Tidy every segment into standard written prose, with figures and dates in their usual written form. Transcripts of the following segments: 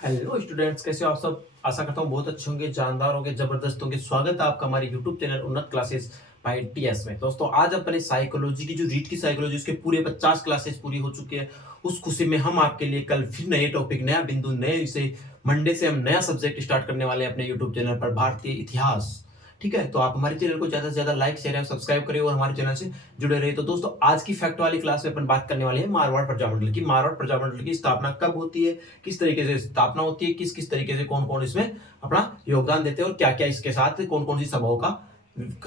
Hello students, कैसे हो आप सब। आशा करता हूँ बहुत अच्छे होंगे, जानदार होंगे, जबरदस्त होंगे। स्वागत है आपका हमारे यूट्यूब चैनल उन्नत क्लासेस बाय टीएस में। दोस्तों आज अपने साइकोलॉजी की जो रीड की साइकोलॉजी उसके पूरे 50 क्लासेस पूरी हो चुकी है। उस खुशी में हम आपके लिए कल फिर नए टॉपिक, नया बिंदु, नए विषय, मंडे से हम नया सब्जेक्ट स्टार्ट करने वाले हैं अपने यूट्यूब चैनल पर, भारतीय इतिहास। ठीक है, तो आप हमारे चैनल को ज्यादा से ज्यादा लाइक शेयर एवं सब्सक्राइब करें और हमारे चैनल से जुड़े रहिए। तो दोस्तों आज की फैक्ट वाली क्लास में अपन बात करने वाले हैं मारवाड़ प्रजामंडल की। मारवाड़ प्रजामंडल की स्थापना कब होती है, किस तरीके से स्थापना होती है, किस किस तरीके से कौन कौन इसमें अपना योगदान देते हैं और क्या क्या इसके साथ कौन कौन सी सभाओं का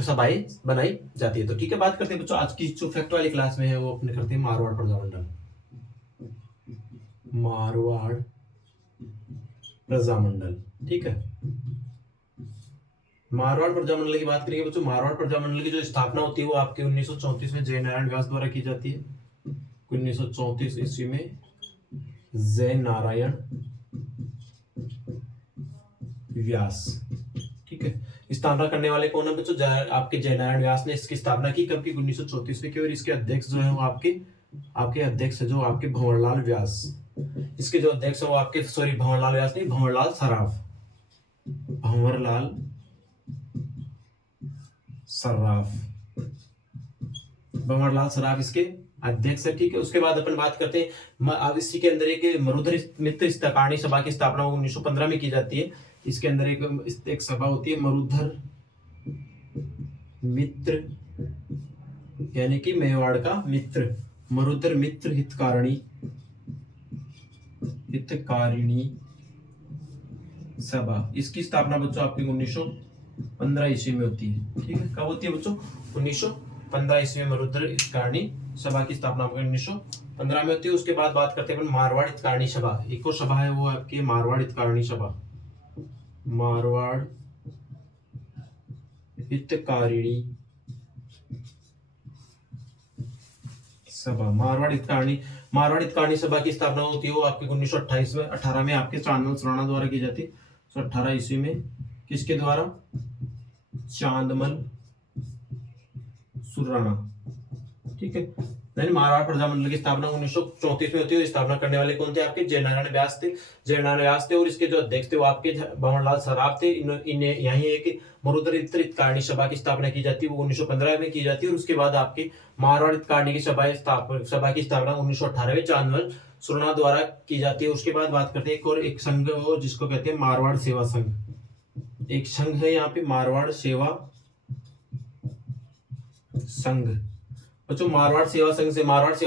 सभाएं बनाई जाती है। तो ठीक है, बात करते हैं बच्चों आज की जो फैक्ट वाली क्लास में है वो अपने करते हैं मारवाड़ प्रजामंडल। मारवाड़ प्रजामंडल, ठीक है। मारवाड़ प्रजामंडल की बात करेंगे बच्चों। मारवाड़ प्रजामंडल की जो स्थापना होती है वो आपके 1934 में जय नारायण व्यास द्वारा की जाती है। 1934 ईस्वी में जय नारायण व्यास, ठीक है। स्थापना करने वाले कौन है बच्चों? आपके जय नारायण व्यास ने इसकी स्थापना की। कब की? 1934 में की। और इसके अध्यक्ष जो है वो आपके अध्यक्ष जो आपके भंवरलाल व्यास। इसके जो अध्यक्ष है वो आपके भंवरलाल व्यास नहीं, भंवरलाल सराफ। भंवरलाल सराफ, भंवरलाल सराफ इसके अध्यक्ष है, ठीक है। उसके बाद अपन बात करते हैं अब इसी के अंदर एक मरुधर मित्र कारणी सभा की स्थापना 1915 में की जाती है। इसके अंदर एक सभा होती है मरुधर मित्र, यानी कि मेवाड़ का मित्र, मरुधर मित्र हितकारिणी सभा। इसकी स्थापना बच्चों आपकी 1915 ईस्वी में होती है, ठीक है। कब होती है बच्चों? 1915 ईस्वी में मरुधर हितकारिणी सभा की स्थापना 1915 में होती है। उसके बाद बात करते हैं मारवाड़ हितकारिणी सभा। एक और सभा है वो आपकी मारवाड़ हितकारिणी सभा। मारवाड़ हितकारिणी सभा, मारवाड़ हितकारिणी सभा की स्थापना होती है वो आपकी 1928 में 18 में आपके चांदमल सुराणा द्वारा की जाती है। 18 ईस्वी में किसके द्वारा? चांदमल सुराणा, ठीक है। मारवाड़ प्रजामंडल की स्थापना 1934 में होती है। स्थापना करने वाले कौन थे? आपके जय नारायण व्यास थे। जय नारायण व्यास थे और इसके जो अध्यक्ष थे वो आपके भंवरलाल सराफ थे। इन्हें यही एक मरुधर हितकारिणी सभा की स्थापना की जाती है, वो 1915 में की जाती है। और उसके बाद आपकी मारवाड़ हितकारिणी की सभा की स्थापना 1918 में चांदमल सुराणा द्वारा की जाती है। उसके बाद बात करते हैं एक और एक संघ जिसको कहते हैं मारवाड़ सेवा संघ। एक संघ है यहाँ पे मारवाड़ सेवा संघ। बच्चों मारवाड़ सेवा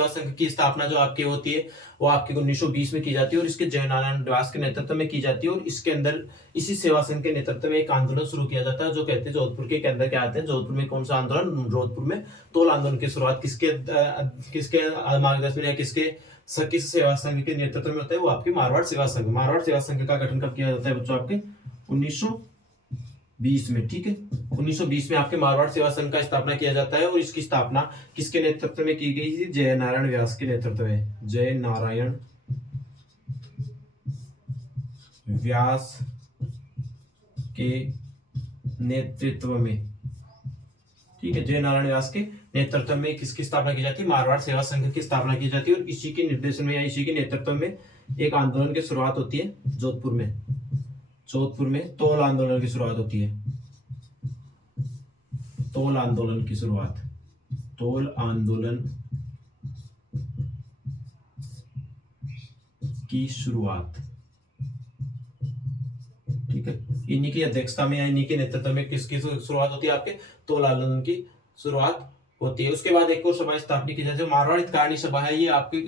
संघ की स्थापना जो आपकी होती है वो आपके 1920 में की जाती है और इसके जय नारायण व्यास के नेतृत्व में की जाती है। और इसके अंदर इसी सेवा संघ के नेतृत्व में एक आंदोलन शुरू किया जाता है जो कहते हैं जोधपुर के अंदर क्या आते हैं। जोधपुर में कौन सा आंदोलन? जोधपुर में तोल आंदोलन की शुरुआत किसके मार्गदर्शन या किस सेवा संघ के नेतृत्व में होता है? वो आपकी मारवाड़ सेवा संघ। मारवाड़ सेवा संघ का गठन कब किया जाता है बच्चों? आपके 1920 में, ठीक है। 1920 में आपके मारवाड़ सेवा संघ का स्थापना किया जाता है और इसकी स्थापना किसके नेतृत्व में की गई थी? जय नारायण व्यास के नेतृत्व में। जय नारायण व्यास के नेतृत्व में, ठीक है। जय नारायण व्यास के नेतृत्व में किसकी स्थापना की जाती है? मारवाड़ सेवा संघ की स्थापना की जाती है। और इसी के निर्देशन में या इसी के नेतृत्व में एक आंदोलन की शुरुआत होती है जोधपुर में तोल आंदोलन की शुरुआत होती है। तोल आंदोलन की शुरुआत ठीक है। इन्हीं की अध्यक्षता में या इन्हीं के नेतृत्व में किसकी शुरुआत होती है? आपके तोल आंदोलन की शुरुआत होती है। उसके बाद एक और सभा स्थापित की जाती है, मारवाड़ हितकारिणी सभा है। ये आपकी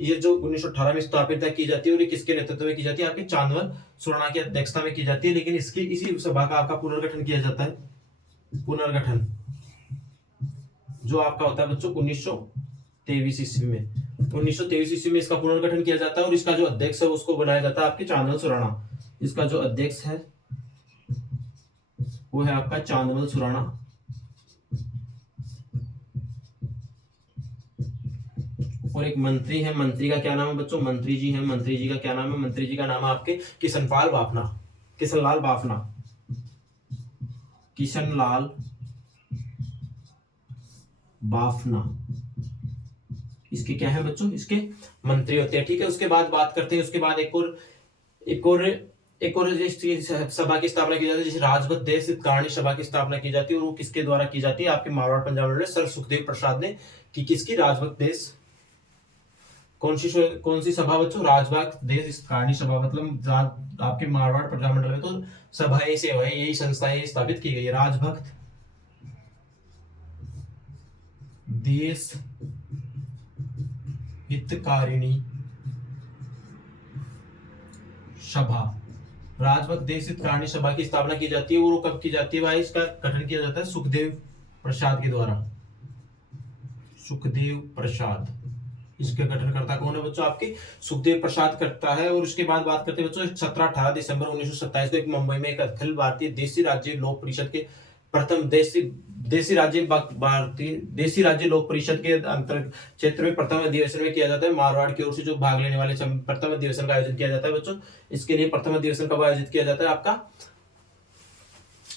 ये जो 1918 में स्थापित की जाती है और ये किसके नेतृत्व में की जाती है? आपके चांदमल सुराणा की अध्यक्षता में की जाती है। लेकिन इसी सभा का आपका पुनर्गठन किया जाता है। पुनर्गठन जो आपका होता है बच्चों 1923 ईस्वी में। 1923 ईस्वी में इसका पुनर्गठन किया जाता है और इसका जो अध्यक्ष है उसको बनाया जाता है आपके चांदमल सुराणा। इसका जो अध्यक्ष है वो है आपका चांदमल सुराणा। और एक मंत्री है, मंत्री का क्या नाम है बच्चों? मंत्री जी हैं। मंत्री जी का क्या नाम है? मंत्री जी का नाम है आपके किशनलाल बाफना। इसके क्या है बच्चों? इसके मंत्री होते हैं, ठीक है। उसके बाद बात करते हैं, उसके बाद एक और एक और जिस सभा की स्थापना की जाती है, जिसे राजभक्त देश हितकारिणी सभा की स्थापना की जाती है, और वो किसके द्वारा की जाती है? आपके मारवाड़ पंजाब मंडल सर सुखदेव प्रसाद ने की। किसकी? राजभक्त देश। कौन सी सभा बच्चों? राजभक्त देश हितकारिणी सभा। मतलब आपके मारवाड़ पंजाब मंडल में तो सभाएं से यही संस्थाएं स्थापित की गई है। राजभक्त देश हितकारिणी सभा, राजभक्त देश हितकारिणी सभा की स्थापना की जाती है। और वो कब की जाती है भाई? इसका गठन किया जाता है सुखदेव प्रसाद के द्वारा। सुखदेव प्रसाद, इसके गठनकर्ता कौन है बच्चों? आपके सुखदेव प्रसाद करता है। और उसके बाद बात करते हैं बच्चों 17-18 दिसंबर 1927 को एक मुंबई में एक अखिल भारतीय देशी राज्य लोक परिषद के प्रथम देशी राज्य लोक परिषद के अंतर क्षेत्र में प्रथम अधिवेशन में किया जाता है। मारवाड़ की ओर से जो भाग लेने वाले प्रथम अधिवेशन का आयोजन किया जाता है बच्चों। इसके लिए प्रथम अधिवेशन कब आयोजित किया जाता है? आपका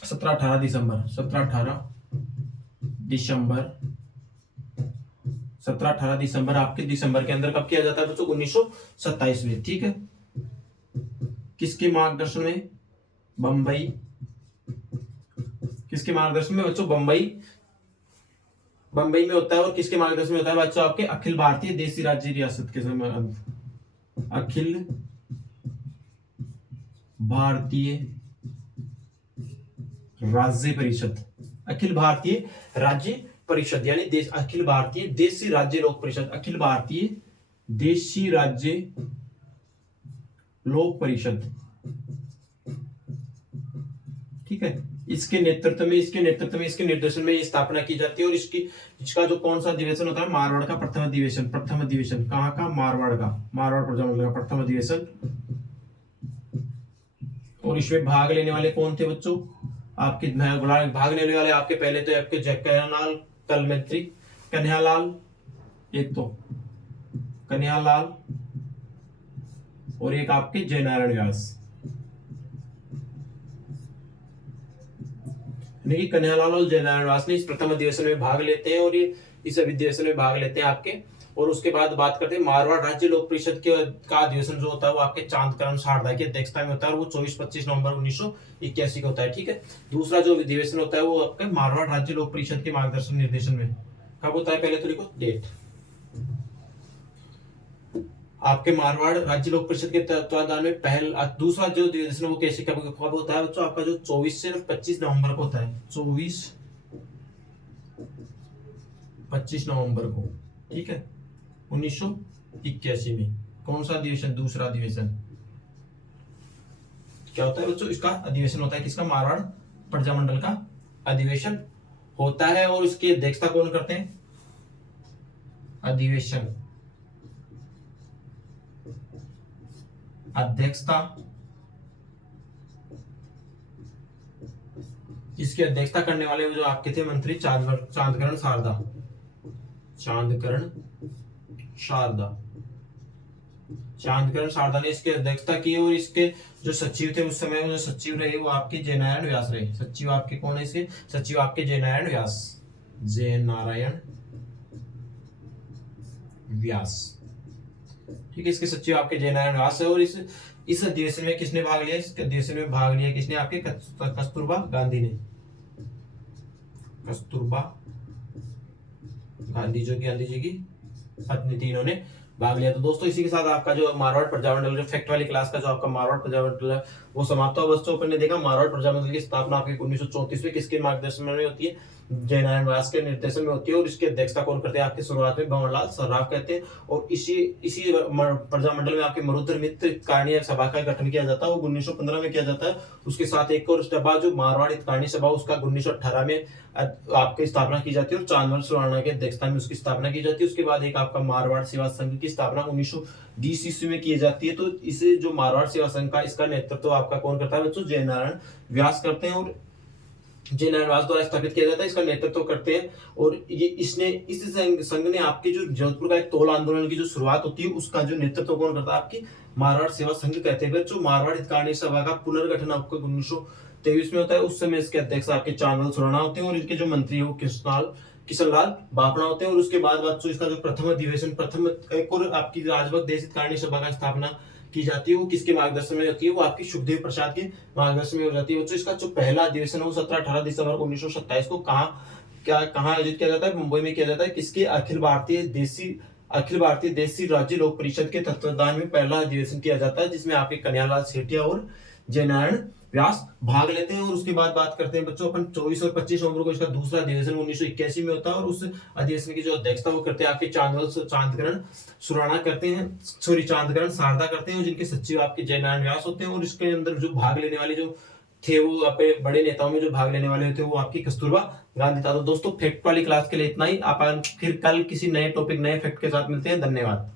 17-18 दिसंबर 17-18 दिसंबर आपके दिसंबर के अंदर कब किया जाता है बच्चों? 1927 में। ठीक है, किसके मार्गदर्शन में? बंबई। किसके मार्गदर्शन में बच्चों? बंबई में होता है। और किसके मार्गदर्शन में होता है बच्चों? आपके अखिल भारतीय देशी राज्य रियासत के समय, अखिल भारतीय राज्य परिषद, अखिल भारतीय राज्य परिषद यानी अखिल भारतीय देशी राज्य लोक परिषद, अखिल भारतीय देशी राज्य लोक परिषद। ठीक है, इसके नेतृत्व में इसके निर्देशन में ये स्थापना की जाती है। और इसका जो कौन सा अधिवेशन होता है? मारवाड़ का प्रथम अधिवेशन। कहाँ का? मारवाड़ पंजाब मंडल का प्रथम अधिवेशन। और इसमें भाग लेने वाले कौन थे बच्चों? आपके भाग लेने वाले आपके पहले तो आपके जयकरनाल कल मंत्री कन्हैयालाल, एक तो कन्हैयालाल, और एक आपके जयनारायण व्यास। कन्हैयालाल और जयनारायण व्यास ने इस प्रथम अधिवेशन में भाग लेते हैं। और ये इस अधिवेशन में भाग लेते हैं आपके। और उसके बाद बात करते हैं मारवाड़ राज्य लोक परिषद का अधिवेशन जो होता है वो आपके चांदकरण सारदा की अध्यक्षता में होता है। और वो 24-25 नवंबर 1981 को होता है। ठीक है, दूसरा जो अधिवेशन होता है वो आपके मारवाड़ राज्य लोक परिषद के मार्गदर्शन निर्देशन में कब होता है? पहले तो लिखो डेट। आपके मारवाड़ राज्य लोक परिषद के तत्वाधान में दूसरा जो अधिवेशन वो कैसे कब होता है बच्चों? आपका जो 24 से 25 नवंबर को होता है। 24-25 नवंबर को। ठीक है, 1981 में। कौन सा अधिवेशन? दूसरा अधिवेशन। क्या होता है बच्चों? इसका अधिवेशन होता है किसका? मारवाड़ प्रजा मंडल का अधिवेशन होता है। और इसकी अध्यक्षता कौन करते हैं? अधिवेशन अध्यक्षता, इसकी अध्यक्षता करने वाले जो आपके थे मंत्री चांदकरण शारदा ने इसकी अध्यक्षता की। और इसके जो सचिव थे उस समय जो सचिव रहे वो आपके जयनारायण व्यास रहे। सचिव आपके कौन है? इसके सचिव आपके जयनारायण व्यास। ठीक है, इसके सचिव आपके जयनारायण व्यास है। और इस अधिवेशन में किसने भाग लिया? इस अधिवेशन में भाग लिया किसने? आपके कस्तूरबा गांधी ने। कस्तूरबा गांधी जो कि गांधी जी की पत्नी थी, इन्होंने भाग लिया। तो दोस्तों इसी के साथ आपका जो मारवाड़ प्रजा मंडल जो फैक्ट वाली क्लास का जो आपका मारवाड़ प्रजा मंडल है वो समाप्त हुआ। बच्चों अपन ने देखा मारवाड़ प्रजा मंडल की स्थापना आपके 1934 में किसके मार्गदर्शन में होती है? जयनारायण व्यास के निर्देशन में होती है। और इसकी अध्यक्षता कौन करते हैं? आपके शुरुआत में भंवरलाल सर्राफ कहते हैं। और इसी प्रजा मंडल में आपके मरुधर मित्र हितकारिणी सभा का गठन किया जाता है, वो 1915 में किया जाता है। उसके साथ एक और सभा जो मारवाड़ हितकारिणी सभा उसका 1918 में आपकी स्थापना की जाती है। और चांदवल सुराणा की अध्यक्षता में उसकी स्थापना की जाती है। उसके बाद एक आपका मारवाड़ सेवा संघ की स्थापना 1920 ईस्वी में की जाती है। तो इसे जो मारवाड़ सेवा संघ का इसका नेतृत्व आपका कौन करता है बच्चों? जयनारायण व्यास करते हैं। और जयनारायण व्यास द्वारा स्थापित किया जाता है, इसका नेतृत्व करते हैं। और ये इस संघ ने आपके जो जोधपुर का एक तोल आंदोलन की जो शुरुआत होती है उसका जो नेतृत्व कौन करता है? आपकी मारवाड़ सेवा संघ कहते हैं। जो मारवाड़ हितकारिणी सभा का पुनर्गठन आपको 1923 में होता है। उस समय इसके अध्यक्ष आपके चांदवल सुराणा होते हैं। और इनके जो मंत्री है वो कृष्णलाल किशनलाल बाफना होते हैं। और उसके बाद बच्चों इसका जो प्रथम अधिवेशन, प्रथम एक और आपकी राजभक्त देशित कारणी सभा का स्थापना की जाती है, वो किसके मार्गदर्शन में होती है? वो आपकी सुखदेव प्रसाद के मार्गदर्शन में हो जाती है। बच्चों इसका जो पहला अधिवेशन है वो 17-18 दिसंबर 1927 को कहाँ आयोजित किया जाता है? मुंबई में किया जाता है। किसके? अखिल भारतीय देशी राज्य लोक परिषद के तत्वावधान में पहला अधिवेशन किया जाता है, जिसमें आपके कन्हैयालाल सेठिया और जयनारायण व्यास भाग लेते हैं। और उसके बाद बात करते हैं बच्चों अपन 24 और 25 नवंबर को इसका दूसरा अधिवेशन 1981 में होता है। और उस अधिवेशन की जो अध्यक्षता वो करते हैं आपके चांदकरण सुराणा करते हैं, सॉरी चांदकरण शारदा करते हैं, जिनके सचिव आपके जयनारायण व्यास होते हैं। और इसके अंदर जो भाग लेने वाले जो थे, वो अपने बड़े नेताओं में जो भाग लेने वाले थे वो आपकी कस्तूरबा गांधी था। तो दोस्तों फैक्ट वाली क्लास के लिए इतना ही। आप फिर कल किसी नए टॉपिक, नए फैक्ट के साथ मिलते हैं। धन्यवाद।